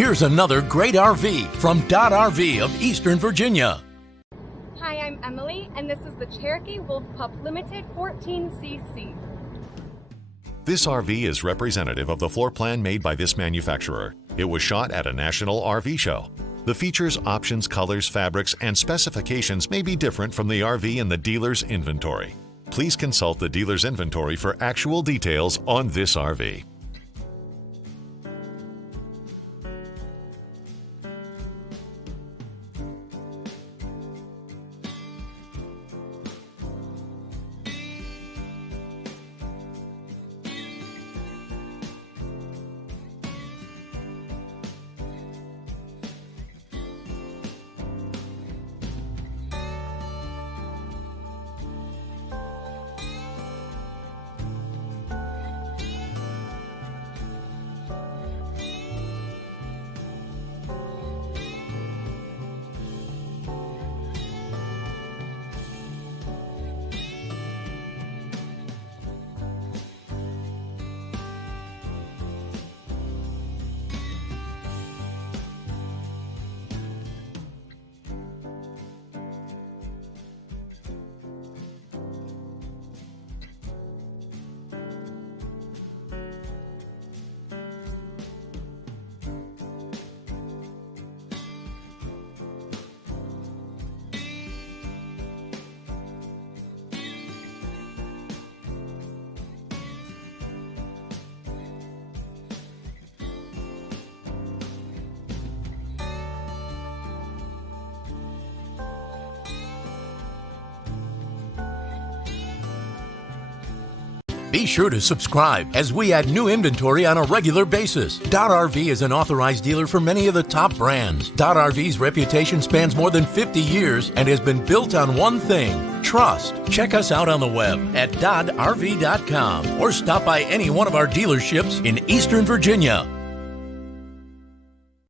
Here's another great RV from Dodd RV of Eastern Virginia. Hi, I'm Emily, and this is the Cherokee Wolf Pup Limited-14CC. This RV is representative of the floor plan made by this manufacturer. It was shot at a national RV show. The features, options, colors, fabrics, and specifications may be different from the RV in the dealer's inventory. Please consult the dealer's inventory for actual details on this RV. Be sure to subscribe as we add new inventory on a regular basis. Dodd RV is an authorized dealer for many of the top brands. Dodd RV's reputation spans more than 50 years and has been built on one thing: trust. Check us out on the web at doddrv.com or stop by any one of our dealerships in Eastern Virginia.